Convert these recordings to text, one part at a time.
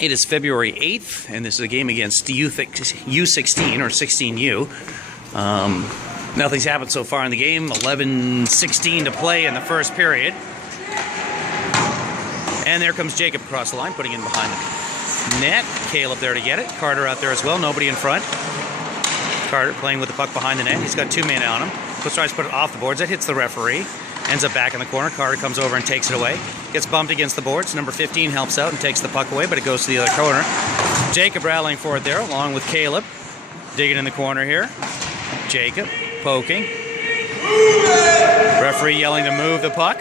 It is February 8th, and this is a game against U16 or 16U. Nothing's happened so far in the game. 11-16 to play in the first period. And there comes Jacob across the line, putting in behind the net. Caleb there to get it. Carter out there as well, nobody in front. Carter playing with the puck behind the net. He's got two men on him. Tries to put it off the boards. That hits the referee. Ends up back in the corner. Carter comes over and takes it away. Gets bumped against the boards. Number 15 helps out and takes the puck away, but it goes to the other corner. Jacob rattling for it there, along with Caleb. Digging in the corner here. Jacob poking. Referee yelling to move the puck.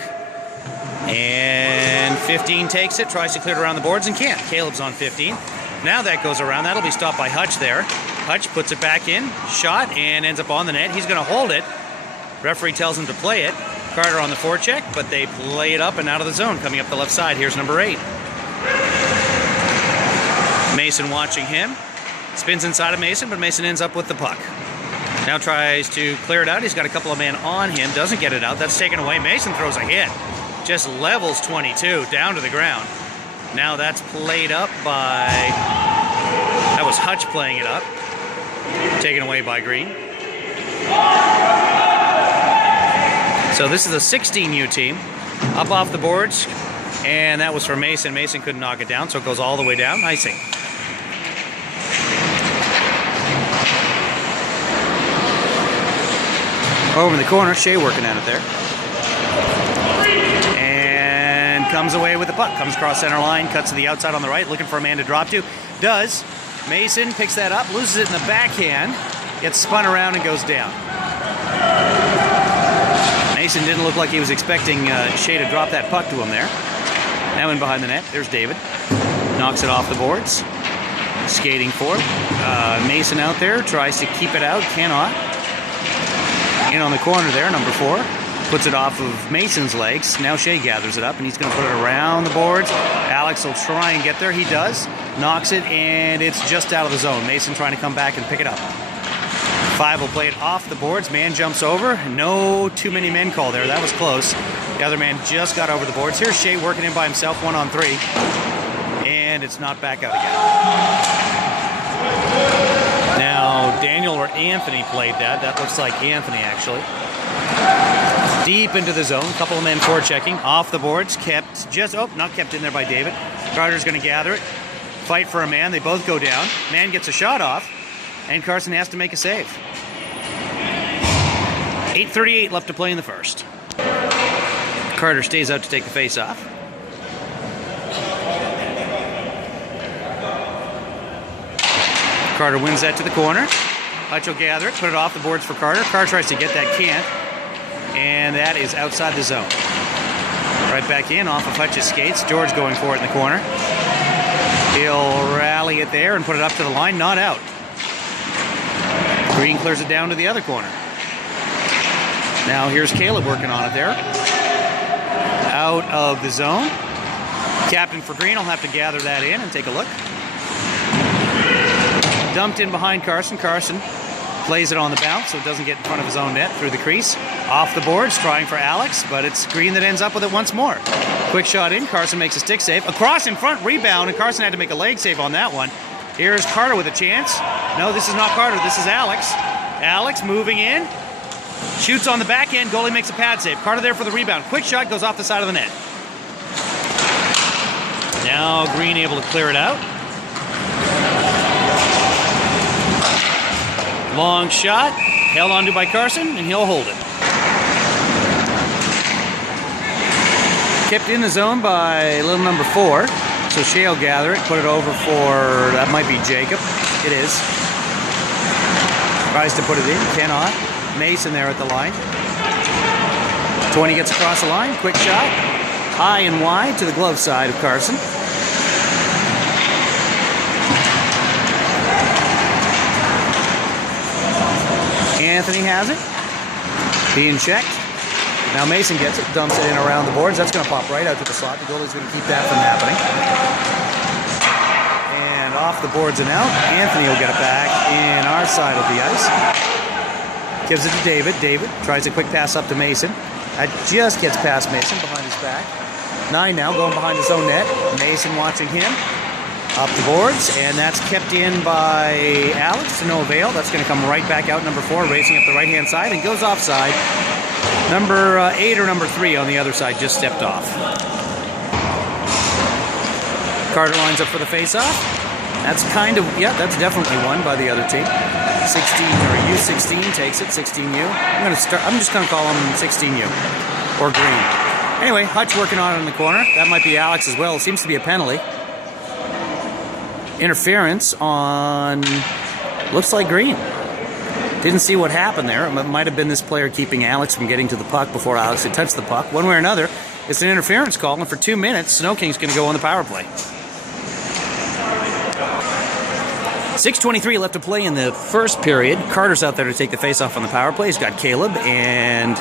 And 15 takes it, tries to clear it around the boards and can't. Caleb's on 15. Now that goes around. That'll be stopped by Hutch there. Hutch puts it back in, shot, and ends up on the net. He's going to hold it. Referee tells him to play it. Carter on the forecheck, but they play it up and out of the zone. Coming up the left side, here's number 8. Mason watching him. Spins inside of Mason, but Mason ends up with the puck. Now tries to clear it out. He's got a couple of men on him. Doesn't get it out. That's taken away. Mason throws a hit. Just levels 22 down to the ground. Now that's played up by... That was Hutch playing it up. Taken away by Green. So this is the 16U team. Up off the boards. And that was for Mason. Mason couldn't knock it down, so it goes all the way down. Icing. Over in the corner, Shea working at it there. And comes away with the puck. Comes across center line, cuts to the outside on the right, looking for a man to drop to. Does. Mason picks that up, loses it in the backhand, gets spun around and goes down. Mason didn't look like he was expecting Shea to drop that puck to him there. Now in behind the net, there's David. Knocks it off the boards. Skating for it. Mason out there, tries to keep it out, cannot. In on the corner there, number 4. Puts it off of Mason's legs. Now Shea gathers it up, and he's going to put it around the boards. Alex will try and get there. He does. Knocks it, and it's just out of the zone. Mason trying to come back and pick it up. 5 will play it off the boards. Man jumps over. No too many men call there. That was close. The other man just got over the boards. Here's Shea working in by himself, 1-on-3. And it's not back out again. Now, Daniel or Anthony played that. That looks like Anthony, actually. Deep into the zone. Couple of men forechecking. Off the boards. Kept just... Oh, not kept in there by David. Carter's going to gather it. Fight for a man. They both go down. Man gets a shot off. And Carson has to make a save. 8:38 left to play in the first. Carter stays out to take the face off. Carter wins that to the corner. Hutch will gather it, put it off the boards for Carter. Carter tries to get that, can't. And that is outside the zone. Right back in, off of Hutch's skates. George going for it in the corner. He'll rally it there and put it up to the line, not out. Green clears it down to the other corner. Now here's Caleb working on it there. Out of the zone. Captain for Green will have to gather that in and take a look. Dumped in behind Carson. Carson plays it on the bounce so it doesn't get in front of his own net through the crease. Off the boards, trying for Alex, but it's Green that ends up with it once more. Quick shot in. Carson makes a stick save. Across in front, rebound, and Carson had to make a leg save on that one. Here's Carter with a chance. No, this is not Carter. This is Alex. Alex moving in. Shoots on the back end. Goalie makes a pad save. Carter there for the rebound. Quick shot goes off the side of the net. Now Green able to clear it out. Long shot. Held onto by Carson, and he'll hold it. Kept in the zone by little number 4. So Shea will gather it, put it over for, that might be Jacob. It is. Tries to put it in, cannot. Mason there at the line. 20 gets across the line, quick shot. High and wide to the glove side of Carson. Anthony has it. Being checked. Now Mason gets it, dumps it in around the boards. That's going to pop right out to the slot. The goalie's going to keep that from happening. And off the boards and out. Anthony will get it back in our side of the ice. Gives it to David. David tries a quick pass up to Mason. That just gets past Mason behind his back. 9 now going behind his own net. Mason watching him. Up the boards, and that's kept in by Alex to no avail. That's going to come right back out, number 4, racing up the right-hand side, and goes offside. Number 8 or number 3 on the other side just stepped off. Carter lines up for the face-off. That's kind of, yeah, that's definitely won by the other team. 16, or U16 takes it, 16U. I'm just going to call him 16U, or green. Anyway, Hutch working on it in the corner. That might be Alex as well. It seems to be a penalty. Interference on, looks like green. Didn't see what happened there. It might have been this player keeping Alex from getting to the puck before Alex had touched the puck. One way or another, it's an interference call, and for 2 minutes, Snoking's going to go on the power play. 6:23 left to play in the first period. Carter's out there to take the face-off on the power play. He's got Caleb and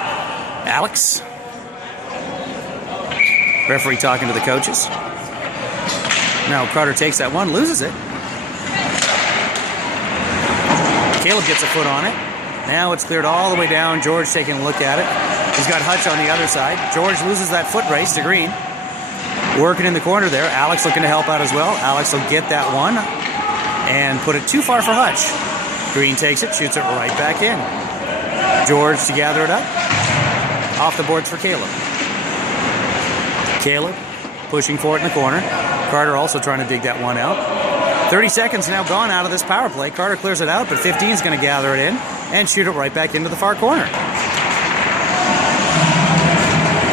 Alex. Referee talking to the coaches. Now Carter takes that one, loses it. Caleb gets a foot on it. Now it's cleared all the way down. George taking a look at it. He's got Hutch on the other side. George loses that foot race to green. Working in the corner there. Alex looking to help out as well. Alex will get that one and put it too far for Hutch. Green takes it, shoots it right back in. George to gather it up. Off the boards for Caleb. Caleb pushing for it in the corner. Carter also trying to dig that one out. 30 seconds now gone out of this power play. Carter clears it out, but 15 is going to gather it in and shoot it right back into the far corner.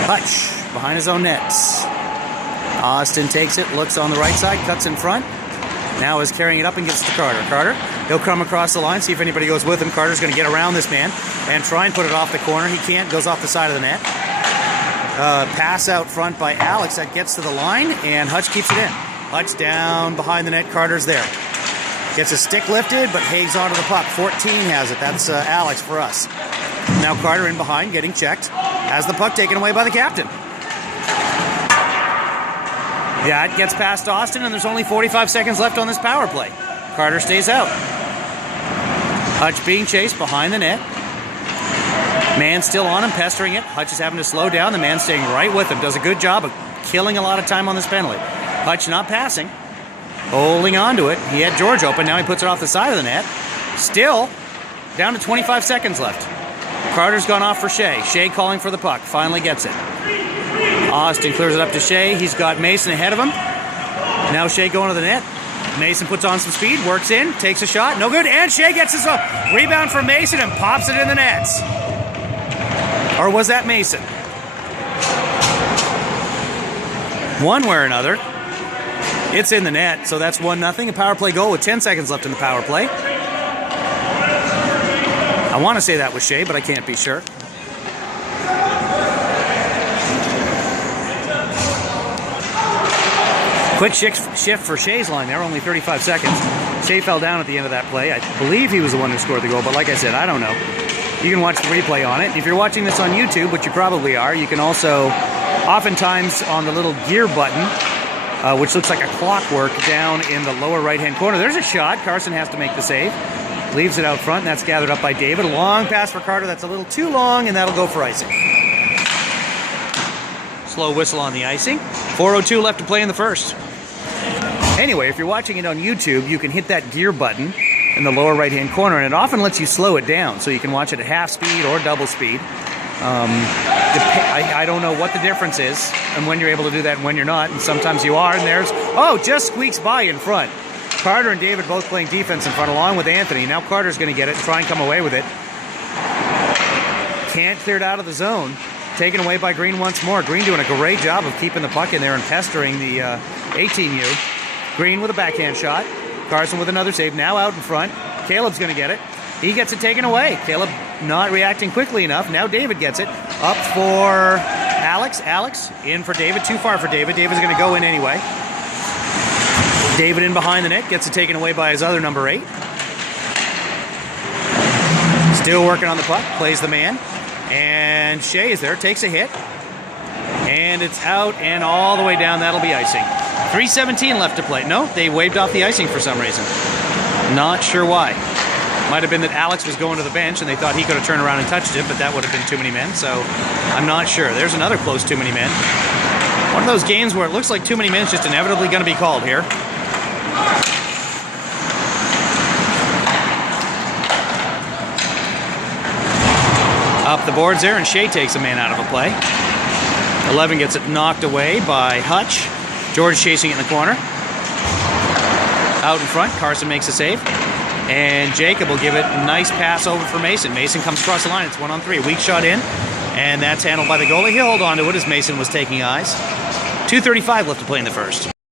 Hutch behind his own nets. Austin takes it, looks on the right side, cuts in front. Now is carrying it up and gets to Carter. Carter, he'll come across the line, see if anybody goes with him. Carter's going to get around this man and try and put it off the corner. He can't, goes off the side of the net. Pass out front by Alex. That gets to the line, and Hutch keeps it in. Hutch down behind the net. Carter's there. Gets a stick lifted, but hangs onto the puck. 14 has it. That's Alex for us. Now Carter in behind, getting checked. Has the puck taken away by the captain. Yeah, it gets past Austin, and there's only 45 seconds left on this power play. Carter stays out. Hutch being chased behind the net. Man still on him, pestering it. Hutch is having to slow down. The man staying right with him. Does a good job of killing a lot of time on this penalty. Hutch not passing. Holding on to it. He had George open. Now he puts it off the side of the net. Still down to 25 seconds left. Carter's gone off for Shea. Shea calling for the puck. Finally gets it. Austin clears it up to Shea. He's got Mason ahead of him. Now Shea going to the net. Mason puts on some speed, works in, takes a shot. No good. And Shea gets his rebound from Mason and pops it in the nets. Or was that Mason? One way or another, it's in the net, so that's 1-0. A power play goal with 10 seconds left in the power play. I want to say that was Shea, but I can't be sure. Quick shift for Shea's line there, only 35 seconds. Shea fell down at the end of that play. I believe he was the one who scored the goal, but like I said, I don't know. You can watch the replay on it. If you're watching this on YouTube, which you probably are, you can also, oftentimes on the little gear button, which looks like a clockwork down in the lower right-hand corner. There's a shot. Carson has to make the save. Leaves it out front, and that's gathered up by David. A long pass for Carter. That's a little too long, and that'll go for icing. Slow whistle on the icing. 4:02 left to play in the first. Anyway, if you're watching it on YouTube, you can hit that gear button in the lower right-hand corner, and it often lets you slow it down, so you can watch it at half speed or double speed. I don't know what the difference is, and when you're able to do that and when you're not, and sometimes you are, and there's, just squeaks by in front. Carter and David both playing defense in front, along with Anthony. Now Carter's going to get it and try and come away with it. Can't clear it out of the zone. Taken away by Green once more. Green doing a great job of keeping the puck in there and pestering the 18U. Green with a backhand shot. Carson with another save. Now out in front. Caleb's going to get it. He gets it taken away. Caleb not reacting quickly enough. Now David gets it. Up for Alex. Alex in for David. Too far for David. David's going to go in anyway. David in behind the net. Gets it taken away by his other number 8. Still working on the puck. Plays the man. And Shea is there. Takes a hit. And it's out and all the way down. That'll be icing. 3:17 left to play. No, they waved off the icing for some reason. Not sure why. Might have been that Alex was going to the bench and they thought he could have turned around and touched it, but that would have been too many men, so I'm not sure. There's another close too many men. One of those games where it looks like too many men is just inevitably going to be called here. off the boards there, and Shea takes a man out of a play. 11 gets it knocked away by Hutch. George chasing it in the corner. Out in front, Carson makes a save. And Jacob will give it a nice pass over for Mason. Mason comes across the line. It's 1-on-3. Weak shot in. And that's handled by the goalie. He'll hold on to it as Mason was taking eyes. 2:35 left to play in the first.